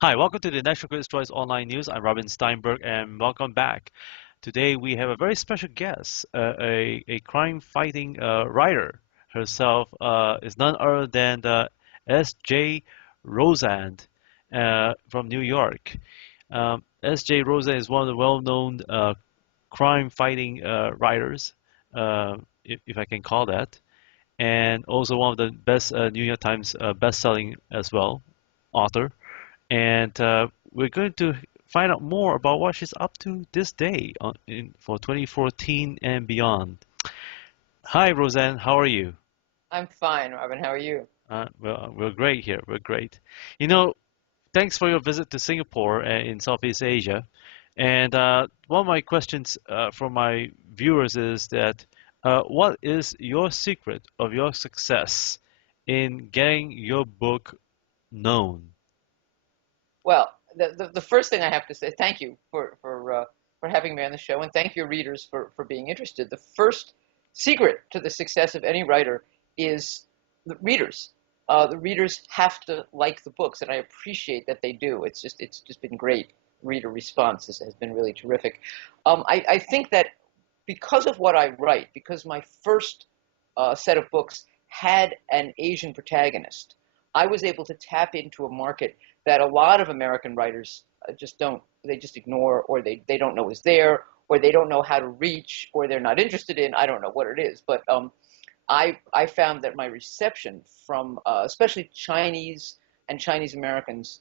Hi, welcome to the National Critics' Choice Online News. I'm Robin Steinberg, and welcome back. Today we have a very special guest, a crime-fighting writer herself is none other than the S.J. Rozan from New York. S.J. Rozan is one of the well-known crime-fighting writers, if I can call that, and also one of the best New York Times best-selling as well author. And we're going to find out more about what she's up to this day for 2014 and beyond. Hi, Roseanne. How are you? I'm fine, Robin. How are you? Well, we're great here. We're great. You know, thanks for your visit to Singapore in Southeast Asia. And one of my questions from my viewers is that what is your secret of your success in getting your book known? Well, the first thing I have to say, thank you for having me on the show, and thank your readers for being interested. The first secret to the success of any writer is the readers. The readers have to like the books, and I appreciate that they do. It's just been great. Reader response has been really terrific. I think that because of what I write, because my first set of books had an Asian protagonist, I was able to tap into a market that a lot of American writers just don't, they just ignore, or they don't know is there, or they don't know how to reach, or they're not interested in. I don't know what it is, but I found that my reception from especially Chinese and Chinese Americans,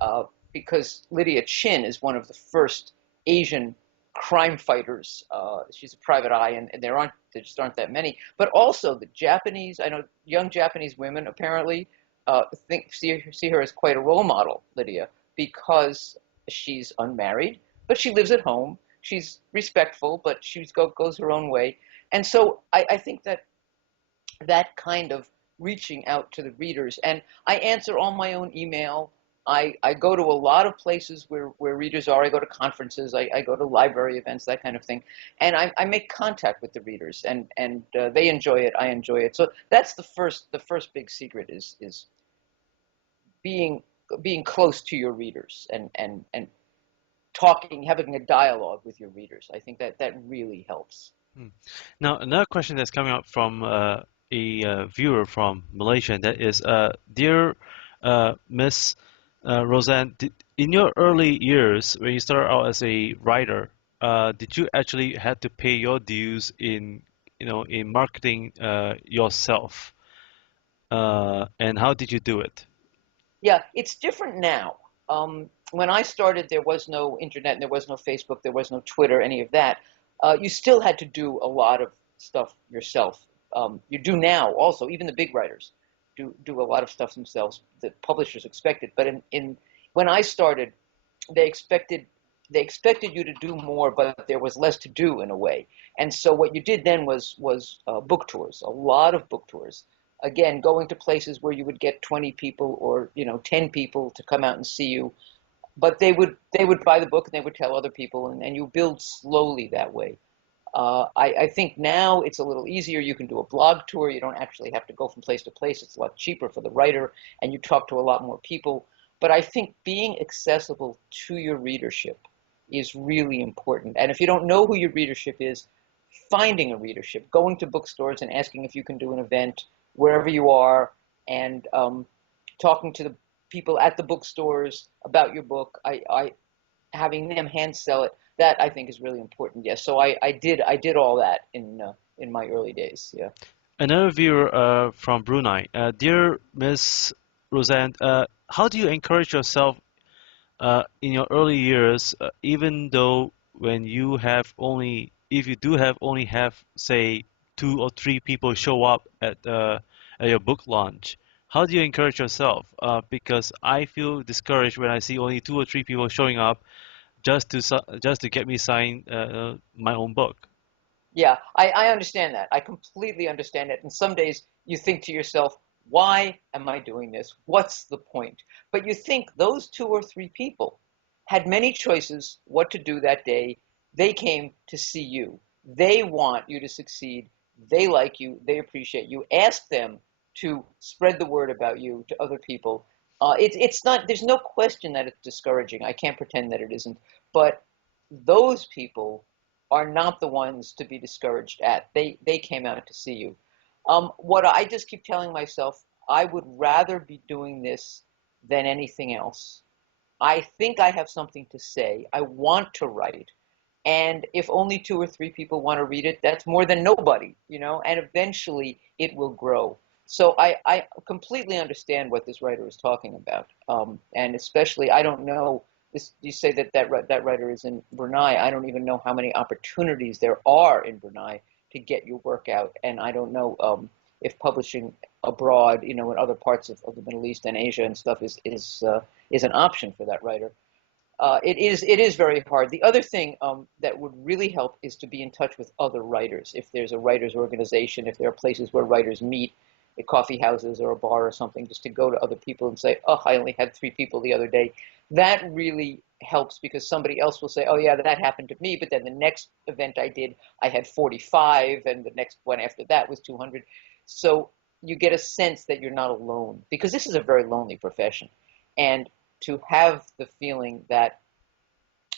uh, because Lydia Chin is one of the first Asian crime fighters. She's a private eye, and there just aren't that many. But also the Japanese, I know young Japanese women apparently see her as quite a role model, Lydia, because she's unmarried, but she lives at home. She's respectful, but goes her own way. And so I think that that kind of reaching out to the readers. And I answer all my own email. I go to a lot of places where readers are. I go to conferences, I go to library events, that kind of thing. And I make contact with the readers, and they enjoy it. I enjoy it. So that's the first big secret is being being close to your readers and talking, having a dialogue with your readers. I think that really helps. Hmm. Now, another question that's coming up from a viewer from Malaysia, and that is, dear Miss Roseanne, in your early years, when you started out as a writer, did you actually had to pay your dues in marketing yourself? And how did you do it? Yeah, it's different now. When I started, there was no internet, and there was no Facebook, there was no Twitter, any of that. You still had to do a lot of stuff yourself. You do now also, even the big writers do a lot of stuff themselves. The publishers expect it, but in when I started, they expected they expected you to do more, but there was less to do in a way. And so what you did then was book tours, a lot of book tours. Again, going to places where you would get 20 people or 10 people to come out and see you, but they would buy the book and they would tell other people, and you build slowly that way. I think now it's a little easier. You can do a blog tour. You don't actually have to go from place to place. It's a lot cheaper for the writer, and you talk to a lot more people. But I think being accessible to your readership is really important. And if you don't know who your readership is, finding a readership, going to bookstores and asking if you can do an event wherever you are, and talking to the people at the bookstores about your book. I having them hand sell it. That I think is really important. Yes, so I did all that in my early days. Yeah. Another viewer from Brunei, dear Miss Roseanne, how do you encourage yourself in your early years, even though when you have only, if you do have only have, say, two or three people show up at your book launch, how do you encourage yourself? Because I feel discouraged when I see only two or three people showing up just to get me sign my own book. Yeah, I understand that. I completely understand it. And some days you think to yourself, why am I doing this? What's the point? But you think those two or three people had many choices what to do that day. They came to see you. They want you to succeed. They like you. They appreciate you. Ask them to spread the word about you to other people. It's not. There's no question that it's discouraging. I can't pretend that it isn't. But those people are not the ones to be discouraged at. They came out to see you. What I just keep telling myself, I would rather be doing this than anything else. I think I have something to say. I want to write. And if only two or three people want to read it, that's more than nobody, and eventually it will grow. So I completely understand what this writer is talking about. And especially, I don't know, this, you say that writer is in Brunei. I don't even know how many opportunities there are in Brunei to get your work out. And I don't know if publishing abroad, in other parts of the Middle East and Asia and stuff is an option for that writer. It is very hard. The other thing that would really help is to be in touch with other writers. If there's a writers organization, if there are places where writers meet, at coffee houses or a bar or something, just to go to other people and say, "Oh, I only had three people the other day." That really helps because somebody else will say, "Oh, yeah, that happened to me." But then the next event I did, I had 45, and the next one after that was 200. So you get a sense that you're not alone because this is a very lonely profession, and to have the feeling that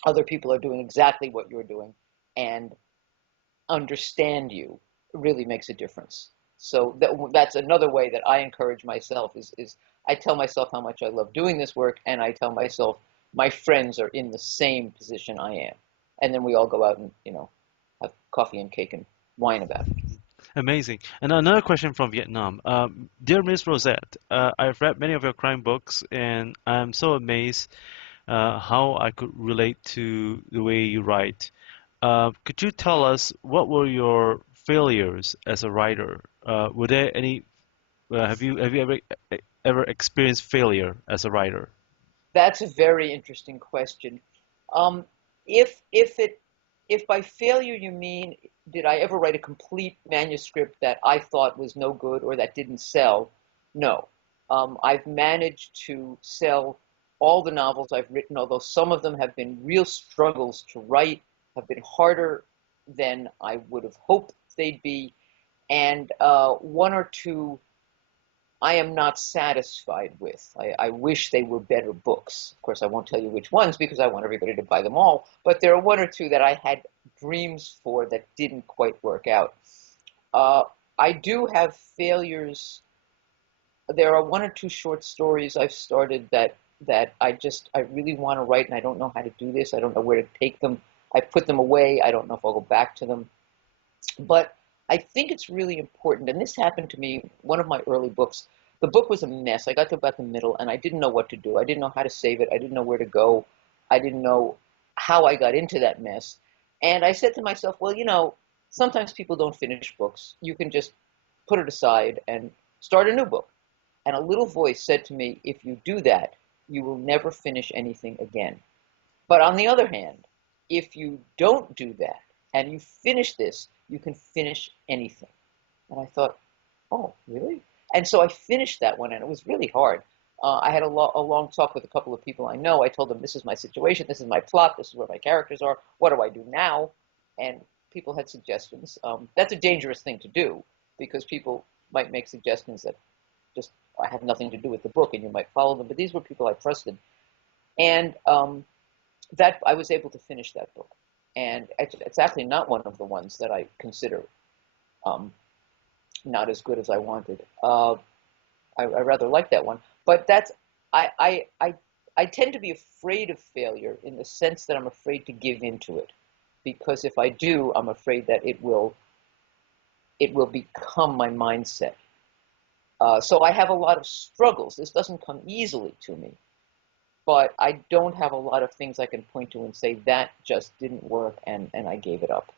other people are doing exactly what you're doing and understand you really makes a difference. So that's another way that I encourage myself is I tell myself how much I love doing this work, and I tell myself my friends are in the same position I am, and then we all go out and have coffee and cake and wine about it. Amazing. And another question from Vietnam. Dear Miss Rosette, I've read many of your crime books, and I'm so amazed how I could relate to the way you write. Could you tell us what were your failures as a writer? Were there any? Have you ever experienced failure as a writer? That's a very interesting question. Um, if by failure you mean did I ever write a complete manuscript that I thought was no good or that didn't sell? No. I've managed to sell all the novels I've written, although some of them have been real struggles to write, have been harder than I would have hoped they'd be, and one or two I am not satisfied with. I wish they were better books. Of course, I won't tell you which ones because I want everybody to buy them all. But there are one or two that I had dreams for that didn't quite work out. Uh, I do have failures. There are one or two short stories I've started that I really want to write and I don't know how to do this. I don't know where to take them. I put them away. I don't know if I'll go back to them. But I think it's really important, and this happened to me, one of my early books. The book was a mess. I got to about the middle, and I didn't know what to do. I didn't know how to save it. I didn't know where to go. I didn't know how I got into that mess. And I said to myself, well, sometimes people don't finish books. You can just put it aside and start a new book. And a little voice said to me, if you do that, you will never finish anything again. But on the other hand, if you don't do that and you finish this, you can finish anything. And I thought, oh, really? And so I finished that one, and it was really hard. I had a long talk with a couple of people I know. I told them, this is my situation, this is my plot, this is where my characters are, what do I do now? And people had suggestions. That's a dangerous thing to do because people might make suggestions that just have nothing to do with the book, and you might follow them. But these were people I trusted. And that I was able to finish that book. And it's actually not one of the ones that I consider um, not as good as I wanted. I rather like that one, but I, I I I tend to be afraid of failure in the sense that I'm afraid to give into it, because if I do, I'm afraid that it will become my mindset. So I have a lot of struggles. This doesn't come easily to me, but I don't have a lot of things I can point to and say that just didn't work and I gave it up.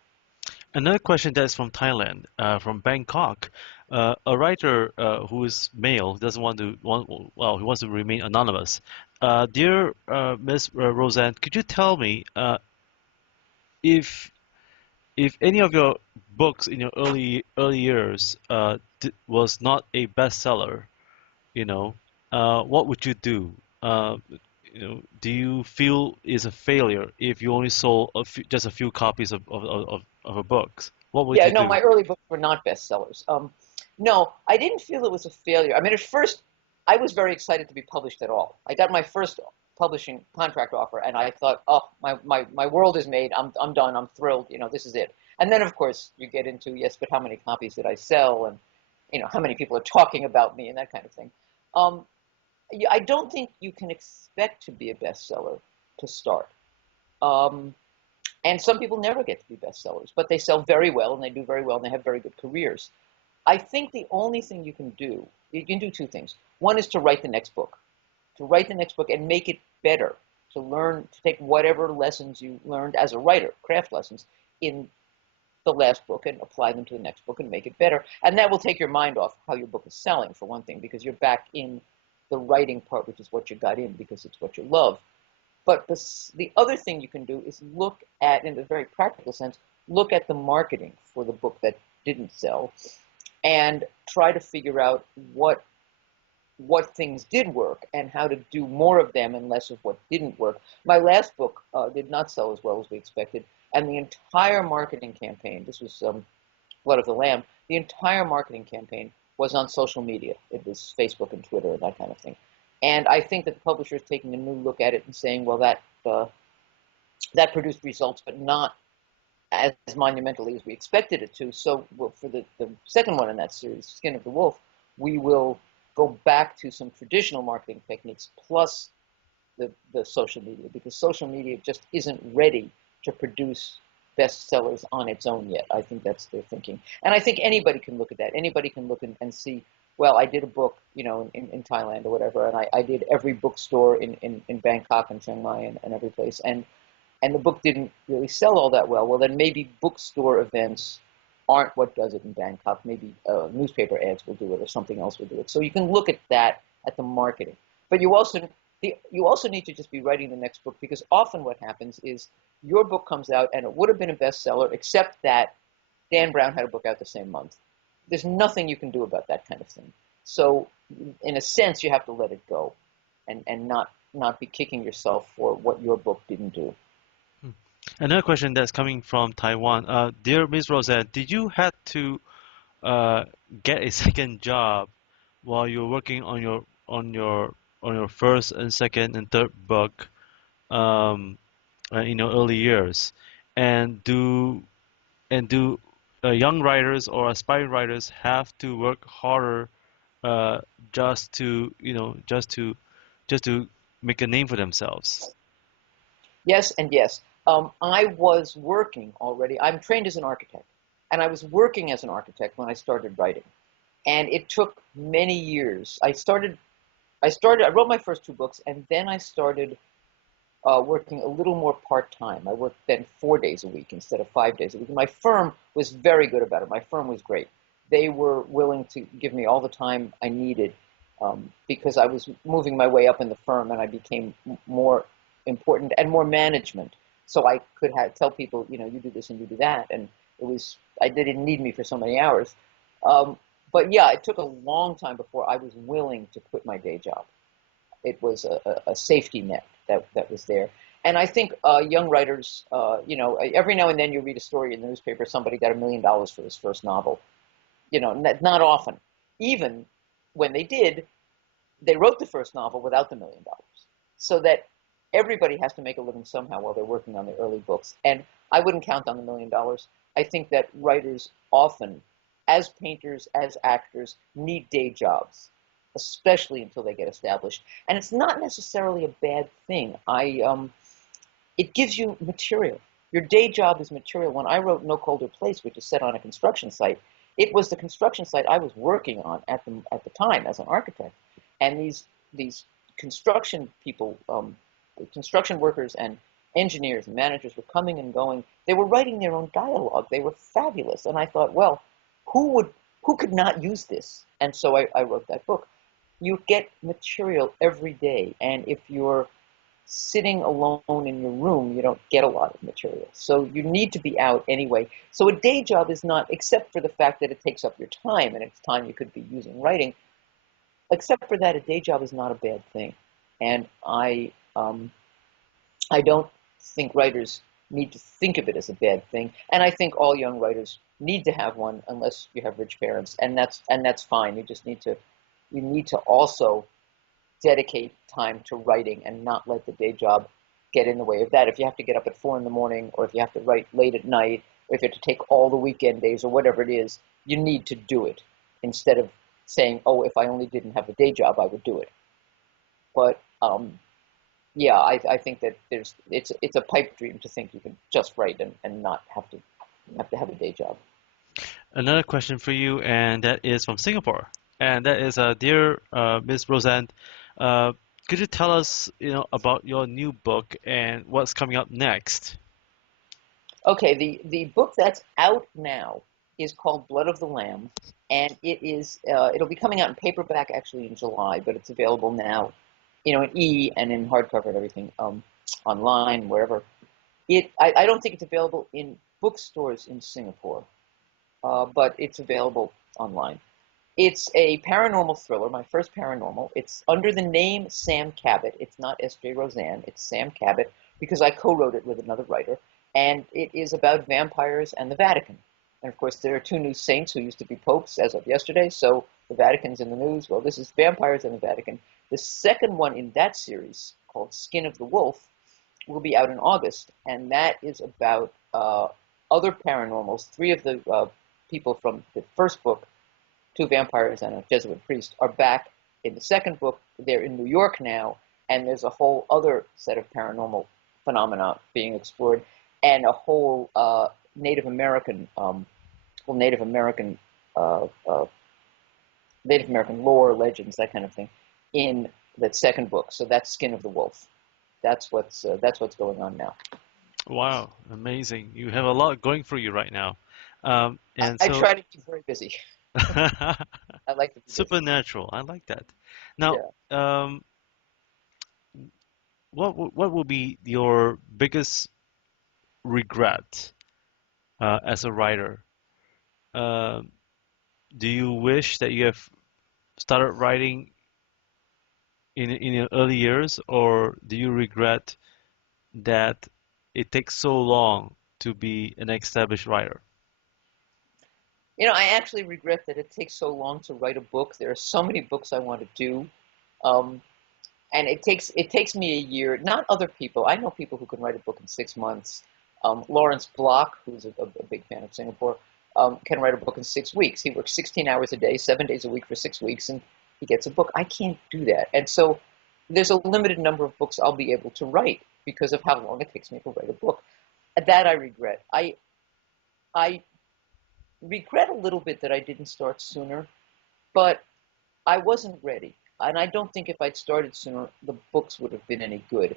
Another question that's from Thailand, from Bangkok. A writer who is male doesn't well, he wants to remain anonymous. Dear Miss Roseanne, could you tell me if if any of your books in your early years was not a bestseller, you know, what would you do? Do you feel is a failure if you only sold just a few copies of a book? What would Yeah, you no, do? my early books were not bestsellers. No, I didn't feel it was a failure. I mean, at first, I was very excited to be published at all. I got my first publishing contract offer, and I thought, oh, my world is made. I'm done. I'm thrilled. This is it. And then, of course, you get into, yes, but how many copies did I sell, and how many people are talking about me, and that kind of thing. Um, I don't think you can expect to be a bestseller to start. Um, and some people never get to be bestsellers, but they sell very well, and they do very well, and they have very good careers. I think the only thing you can do two things. One is to write the next book, and make it better, to take whatever lessons you learned as a writer, craft lessons, in the last book and apply them to the next book and make it better. And that will take your mind off how your book is selling, for one thing, because you're back in the writing part, which is what you got in because it's what you love. But the other thing you can do is look at, in a very practical sense, look at the marketing for the book that didn't sell and try to figure out what things did work and how to do more of them and less of what didn't work. My last book did not sell as well as we expected, and the entire marketing campaign, this was Blood of the Lamb, the entire marketing campaign was on social media. It was Facebook and Twitter and that kind of thing. And I think that the publisher is taking a new look at it and saying, well, that produced results, but not as monumentally as we expected it to. So for the second one in that series, Skin of the Wolf, we will go back to some traditional marketing techniques plus the social media, because social media just isn't ready to produce bestsellers on its own yet. I think that's their thinking. And I think anybody can look at that. Anybody can look and see, well, I did a book, in Thailand or whatever, and I did every bookstore in Bangkok and Chiang Mai and every place. And the book didn't really sell all that well. Well, then maybe bookstore events aren't what does it in Bangkok. Maybe newspaper ads will do it, or something else will do it. So you can look at that, at the marketing. But you also need to just be writing the next book, because often what happens is your book comes out and it would have been a bestseller, except that Dan Brown had a book out the same month. There's nothing you can do about that kind of thing. So in a sense, you have to let it go and not be kicking yourself for what your book didn't do. Hmm. Another question that's coming from Taiwan. Dear Ms. Rozan, did you have to uh, get a second job while you're working on your first and second and third book um, in your early years? And do young writers or aspiring writers have to work harder uh, just to make a name for themselves? Yes and yes. I was working already. I'm trained as an architect, and I was working as an architect when I started writing. And it took many years. I wrote my first two books, and then I started working a little more part-time. I worked then 4 days a week instead of 5 days a week. My firm was very good about it. My firm was great. They were willing to give me all the time I needed, because I was moving my way up in the firm, and I became more important and more management. So I could tell people, you do this and you do that, and they didn't need me for so many hours. Um, but yeah, it took a long time before I was willing to quit my day job. It was a safety net that was there. And I think young writers, every now and then you read a story in the newspaper, somebody got $1 million for his first novel. Not often. Even when they did, they wrote the first novel without the $1 million. So that everybody has to make a living somehow while they're working on their early books. And I wouldn't count on the $1 million. I think that writers often, as painters, as actors, need day jobs, especially until they get established. And it's not necessarily a bad thing. It gives you material. Your day job is material. When I wrote No Colder Place, which is set on a construction site, it was the construction site I was working on at the time as an architect. And these construction people, construction workers and engineers and managers were coming and going. They were writing their own dialogue. They were fabulous. And I thought, well, who could not use this? And so I wrote that book. You get material every day, and if you're sitting alone in your room, you don't get a lot of material. So you need to be out anyway. So a day job is not, except for the fact that it takes up your time, and it's time you could be using writing, except for that, a day job is not a bad thing. And I don't think writers need to think of it as a bad thing. And I think all young writers need to have one, unless you have rich parents, and that's fine. You need to also dedicate time to writing and not let the day job get in the way of that. If you have to get up at 4 in the morning, or if you have to write late at night, or if you have to take all the weekend days or whatever it is, you need to do it instead of saying, "Oh, if I only didn't have a day job, I would do it." But yeah, I think that it's a pipe dream to think you can just write and not have a day job. Another question for you, and that is from Singapore. And that is, dear Miss Rozan, uh, could you tell us, about your new book and what's coming up next? Okay, the book that's out now is called Blood of the Lamb, and it'll be coming out in paperback actually in July, but it's available now, in and in hardcover and everything, online, wherever. I don't think it's available in bookstores in Singapore, but it's available online. It's a paranormal thriller, my first paranormal. It's under the name Sam Cabot. It's not S.J. Rozan. It's Sam Cabot because I co-wrote it with another writer, and it is about vampires and the Vatican. And of course, there are two new saints who used to be popes as of yesterday, so the Vatican's in the news. Well, this is vampires and the Vatican. The second one in that series, called Skin of the Wolf, will be out in August, and that is about other paranormals. Three of the people from the first book, two vampires and a Jesuit priest, are back in the second book. They're in New York now, and there's a whole other set of paranormal phenomena being explored, and a whole Native American, uh, uh, Native American lore, legends, that kind of thing, in that second book. So that's Skin of the Wolf. That's what's going on now. Wow, amazing. You have a lot going for you right now. And I so, try to keep very busy. I like to be busy. supernatural. I like that. Now, Yeah. what will be your biggest regret as a writer? Um, do you wish that you have started writing in your early years, or do you regret that it takes so long to be an established writer? I actually regret that it takes so long to write a book. There are so many books I want to do, um, and it takes me a year. Not other people. I know people who can write a book in 6 months. Lawrence Block, who's a big fan of Singapore, can write a book in 6 weeks. He works 16 hours a day, 7 days a week for 6 weeks, and he gets a book. I can't do that, and so there's a limited number of books I'll be able to write because of how long it takes me to write a book. That I regret. I regret a little bit that I didn't start sooner, but I wasn't ready. And I don't think if I'd started sooner, the books would have been any good.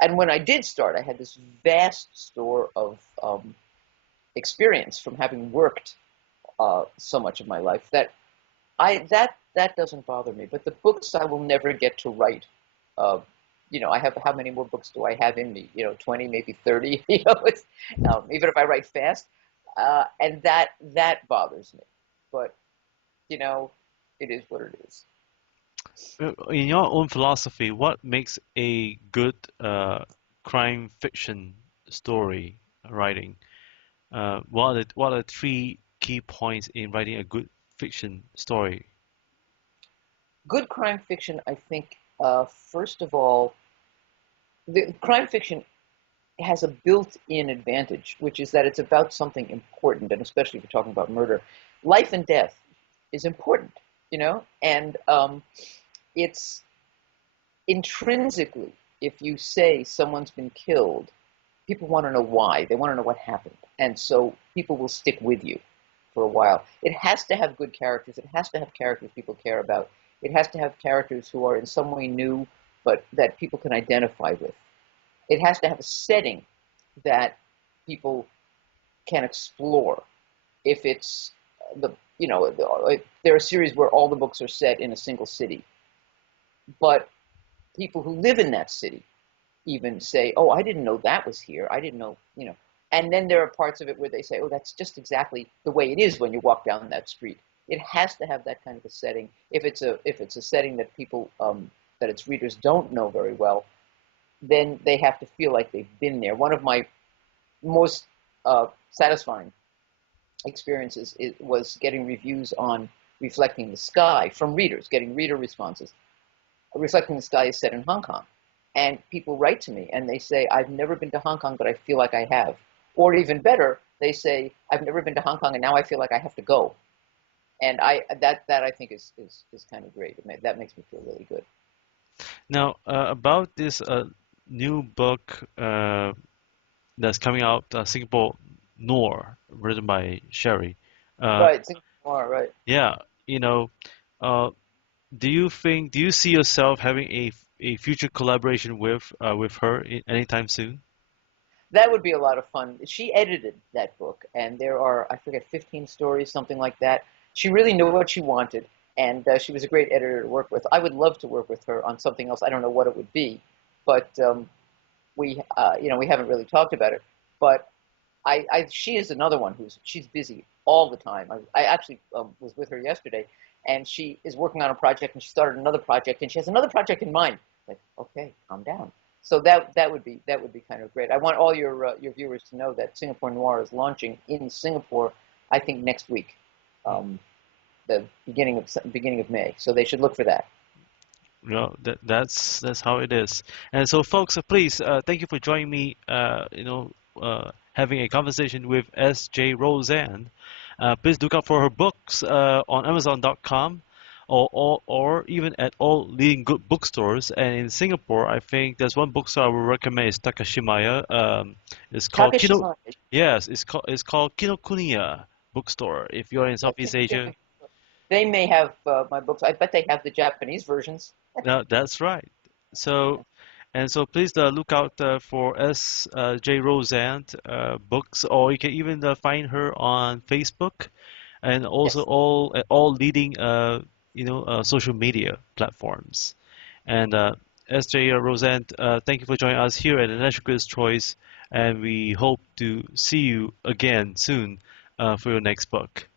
And when I did start, I had this vast store of experience from having worked so much of my life that that doesn't bother me. But the books I will never get to write. Uh, I have, how many more books do I have in me? 20, maybe 30. Even if I write fast, and that bothers me. But you know, it is what it is. In your own philosophy, what makes a good crime fiction story writing? What are the three key points in writing a good fiction story? Good crime fiction, I think, first of all, the crime fiction has a built-in advantage, which is that it's about something important, and especially if you're talking about murder, life and death is important, and it's intrinsically, if you say someone's been killed, people want to know why. They want to know what happened, and so people will stick with you for a while. It has to have good characters. It has to have characters people care about. It has to have characters who are in some way new, but that people can identify with. It has to have a setting that people can explore. If it's there are series where all the books are set in a single city, but people who live in that city even say, "Oh, I didn't know that was here. I didn't know." And then there are parts of it where they say, "Oh, that's just exactly the way it is when you walk down that street." It has to have that kind of a setting. If it's a setting that people that its readers don't know very well, then they have to feel like they've been there. One of my most satisfying experiences was getting reviews on Reflecting the Sky from readers, getting reader responses. Reflecting the Sky is set in Hong Kong. And people write to me and they say, I've never been to Hong Kong, but I feel like I have. Or even better, they say, I've never been to Hong Kong and now I feel like I have to go. And that I think is kind of great. That makes me feel really good. Now, about this new book that's coming out, Singapore Noir, written by Sherry. Uh, Right, Singapore, right. yeah, you know, uh, do you see yourself having a future collaboration with her anytime soon? That would be a lot of fun. She edited that book, and there are, I forget, 15 stories, something like that. She really knew what she wanted, and she was a great editor to work with. I would love to work with her on something else. I don't know what it would be, but we haven't really talked about it. But she is another one she's busy all the time. I actually was with her yesterday, and she is working on a project, and she started another project, and she has another project in mind. Like, okay, calm down. So that would be kind of great. I want all your viewers to know that Singapore Noir is launching in Singapore, I think next week, um, the beginning of May. So they should look for that. No, that's how it is. And so, folks, please thank you for joining me. Having a conversation with S.J. Rozan. Please look out for her books on Amazon.com or even at all leading good bookstores. And in Singapore, I think there's one bookstore I would recommend is Takashimaya. It's called Kino. Takashima. Yes, it's called Kinokuniya Bookstore. If you're in Yeah, Southeast Asia, they may have my books. I bet they have the Japanese versions. no, that's right. So. And so please look out for S.J. Rosand books, or you can even find her on Facebook and also Yes. all leading social media platforms. And S.J. Rosand, thank you for joining us here at the National Critics' Choice, and we hope to see you again soon for your next book.